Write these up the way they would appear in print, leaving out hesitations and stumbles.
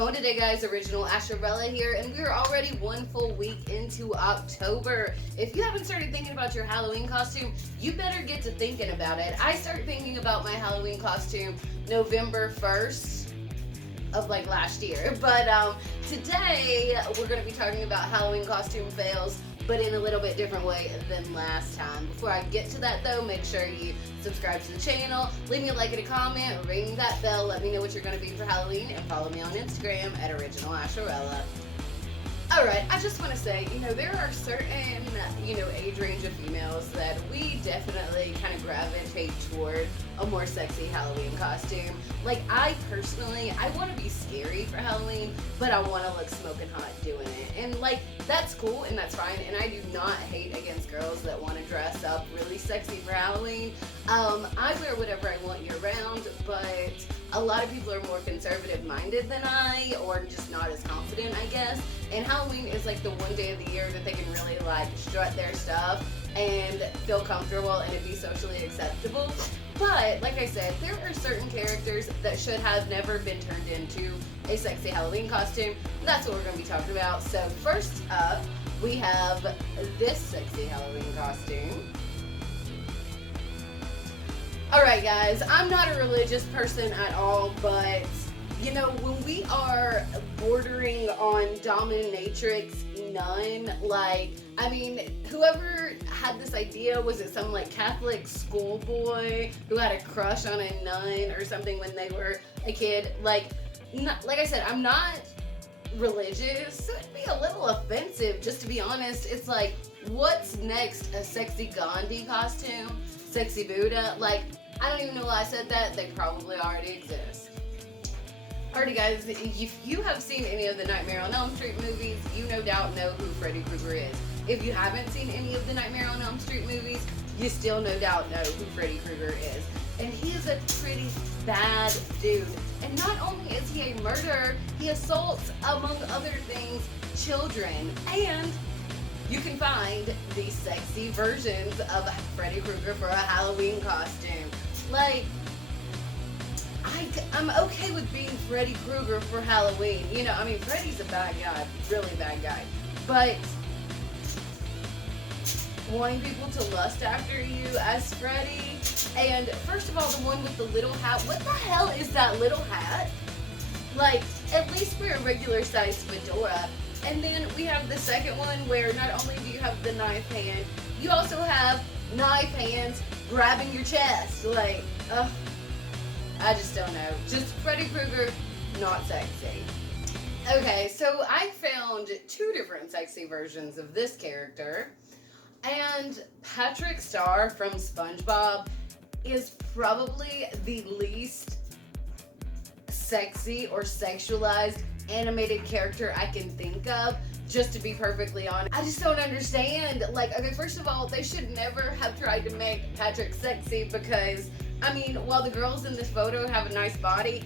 going today, guys? Original Asherella here, and we're already one full week into October. If you haven't started thinking about your Halloween costume, you better get to thinking about it. I start thinking about my Halloween costume November 1st of like last year. But today we're going to be talking about Halloween costume fails, but in a little bit different way than last time. Before I get to that though, make sure you subscribe to the channel, leave me a like and a comment, ring that bell, let me know what you're going to be for Halloween, and follow me on Instagram at Original Asherella. Alright, I just want to say, there are certain, age range of females that we definitely kind of gravitate toward a more sexy Halloween costume. Like, I personally, I want to be scary for Halloween, but I want to look smoking hot doing it. And, that's cool and that's fine, and I do not hate against girls that want to dress up really sexy for Halloween. I wear whatever I want year-round, but a lot of people are more conservative-minded than I, or just not as confident, I guess. And Halloween is like the one day of the year that they can really strut their stuff and feel comfortable and it be socially acceptable. But like I said, there are certain characters that should have never been turned into a sexy Halloween costume. That's what we're going to be talking about. So first up, we have this sexy Halloween costume. Alright guys, I'm not a religious person at all, but when we are bordering on dominatrix nun, whoever had this idea, was it some Catholic schoolboy who had a crush on a nun or something when they were a kid? Like I said, I'm not religious, so it'd be a little offensive, just to be honest. It's like, what's next? A sexy Gandhi costume? Sexy Buddha? I don't even know why I said that. They probably already exist. Alrighty guys, if you have seen any of the Nightmare on Elm Street movies, you no doubt know who Freddy Krueger is. If you haven't seen any of the Nightmare on Elm Street movies, you still no doubt know who Freddy Krueger is. And he is a pretty bad dude. And not only is he a murderer, he assaults, among other things, children. And you can find these sexy versions of Freddy Krueger for a Halloween costume. I'm okay with being Freddy Krueger for Halloween. Freddy's a bad guy, really bad guy. But wanting people to lust after you as Freddy, and first of all, the one with the little hat, what the hell is that little hat? At least wear a regular size fedora. And then we have the second one where not only do you have the knife hand, you also have knife hands grabbing your chest. I just don't know. Just Freddy Krueger, not sexy. Okay, so I found two different sexy versions of this character. And Patrick Starr from SpongeBob is probably the least sexy or sexualized animated character I can think of, just to be perfectly honest. I just don't understand. Okay, first of all, they should never have tried to make Patrick sexy because, while the girls in this photo have a nice body,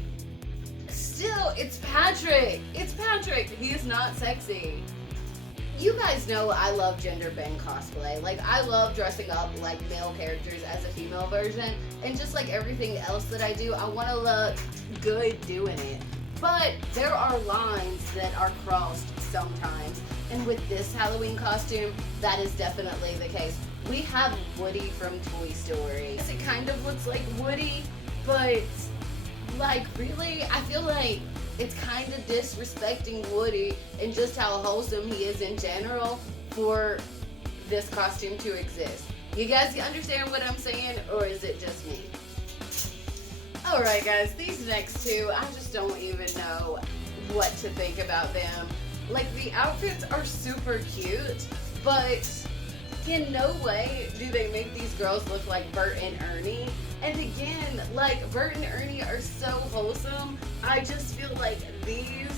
still, it's Patrick. It's Patrick. He is not sexy. You guys know I love gender bend cosplay. I love dressing up like male characters as a female version, and just like everything else that I do, I want to look good doing it. But there are lines that are crossed sometimes, and with this Halloween costume, that is definitely the case. We have Woody from Toy Story. It kind of looks like Woody, but really, I feel like it's kind of disrespecting Woody and just how wholesome he is in general for this costume to exist. You guys understand what I'm saying, or is it just me? Alright guys, these next two, I just don't even know what to think about them. The outfits are super cute, but in no way do they make these girls look like Bert and Ernie. And again, Bert and Ernie are so wholesome, I just feel like these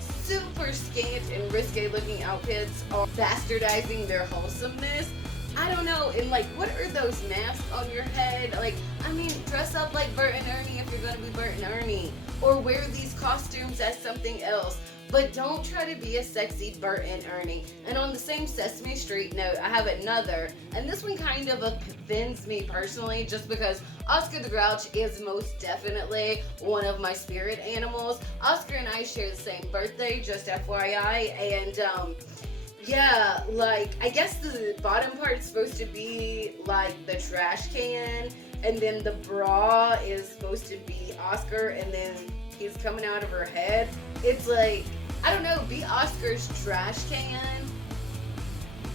super scant and risque looking outfits are bastardizing their wholesomeness. I don't know, and what are those masks on your head? Dress up like Bert and Ernie if you're gonna be Bert and Ernie. Or wear these costumes as something else. but don't try to be a sexy Bert and Ernie. And on the same Sesame Street note, I have another, and this one kind of offends me personally, just because Oscar the Grouch is most definitely one of my spirit animals. Oscar and I share the same birthday, just FYI, and yeah, like, I guess the bottom part's supposed to be like the trash can, and then the bra is supposed to be Oscar, and then he's coming out of her head. It's like, I don't know, be Oscar's trash can.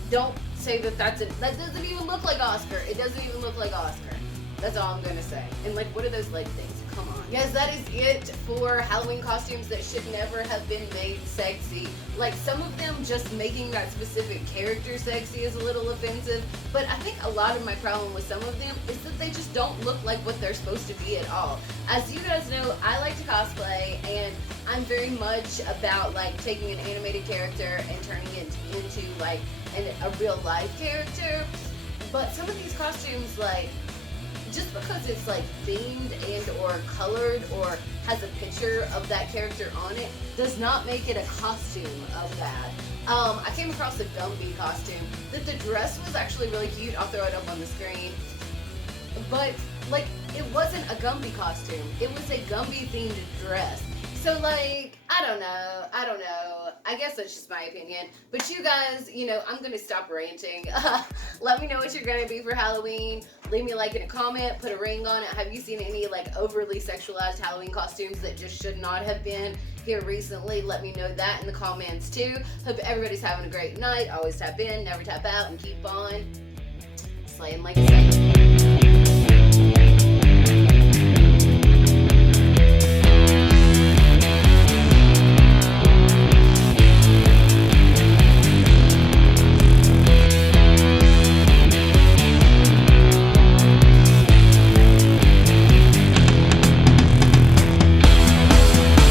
Don't say that that doesn't even look like Oscar. It doesn't even look like Oscar. That's all I'm gonna say. And like, what are those leg things? Come on. Yes, that is it for Halloween costumes that should never have been made sexy. Like, some of them just making that specific character sexy is a little offensive, but I think a lot of my problem with some of them is that they just don't look like what they're supposed to be at all. As you guys know, I like to cosplay, and I'm very much about like taking an animated character and turning it into like a real life character. But some of these costumes, like, just because it's like themed and or colored or has a picture of that character on it does not make it a costume of that. I came across a Gumby costume that the dress was actually really cute. I'll throw it up on the screen. But like, it wasn't a Gumby costume. It was a Gumby themed dress. So like, I don't know. I guess that's just my opinion. But you guys, you know, I'm gonna stop ranting. Let me know what you're gonna be for Halloween. Leave me a like and a comment. Put a ring on it. Have you seen any like overly sexualized Halloween costumes that just should not have been here recently? Let me know that in the comments too. Hope everybody's having a great night. Always tap in, never tap out, and keep on slaying like a Saiyan.